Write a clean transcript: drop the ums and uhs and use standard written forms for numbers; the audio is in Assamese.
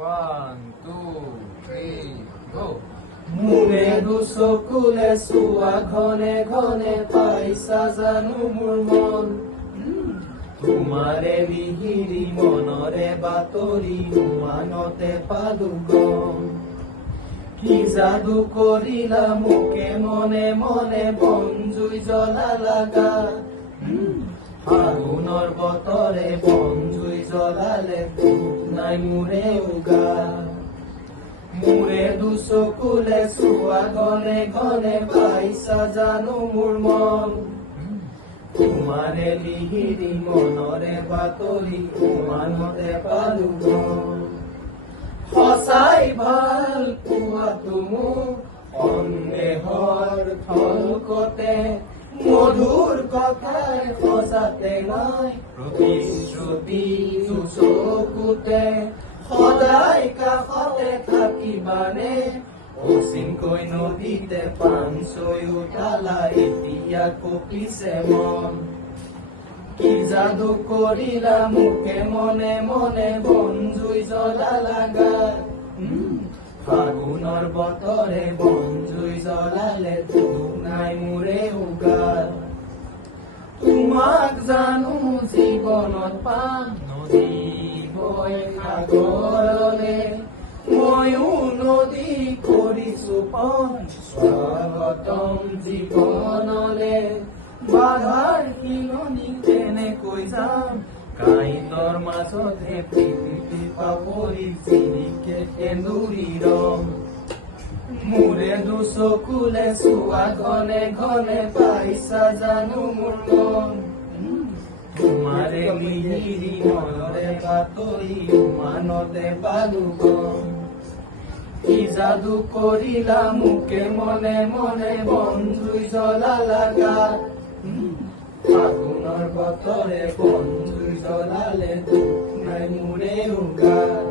One, two, three, go. মুৰে দুচকুলে চোৱা ঘনে ঘনে পাইছা জানো মোৰ মন তোমাৰে লিহিৰি মনৰে বাতৰি উমানতে পালো গম কি যাদু কৰিলা মোকে মনে মনে বনজুই জ্বলালা গাত ফাগুনৰ বতৰে বনজুই জ্বলালে নাই মোৰে উগাত মুৰে দুচকুলে চোৱা ঘনে ঘনে পাইছা জানো মোৰ মন তোমাৰে লিহিৰি মনৰে বাতৰি উমানতে পালো গম সঁচাই ভাল পোৱাটো মোক সন্দেহৰ থলকতে মধুৰ কথাই সঁচাতে নাই প্ৰতিশ্ৰুতি চকুতে সদায় কাষতে থাকিবানে অচিনকৈ নদীতে পানচৈ উঠালা এতিয়া কঁপিছে মন কি যাদু কৰিলা মোকে মনে মনে বনজুই জ্বলালা গাত ফাগুনৰ বতৰে বনজুই জ্বলালে দুখ নাই মোৰে উগাত তোমাক জানো জীৱনত পাম নদী বৈ সাগৰলে ময়ো নদী কৰিছো পন স্বাগতম জীৱনলে বাধাৰ শিলনি কেনেকৈ যাম কাঁইটৰ মাজতে পৃথিৱী পাপৰি চিৰিকে সেন্দুৰী ৰং মুৰে দুচকুলে চোৱা ঘনে ঘনে পাইছা জানো মোৰ মন তোমাৰে লিহিৰি মনৰে বাতৰি উমানতে পালো গম কি যাদু কৰিলা মোকে মনে মনে বনজুই জ্বলালা গাত ফাগুনৰ বতৰে বনজুই জ্বলালে দুখ নাই মোৰে উগাত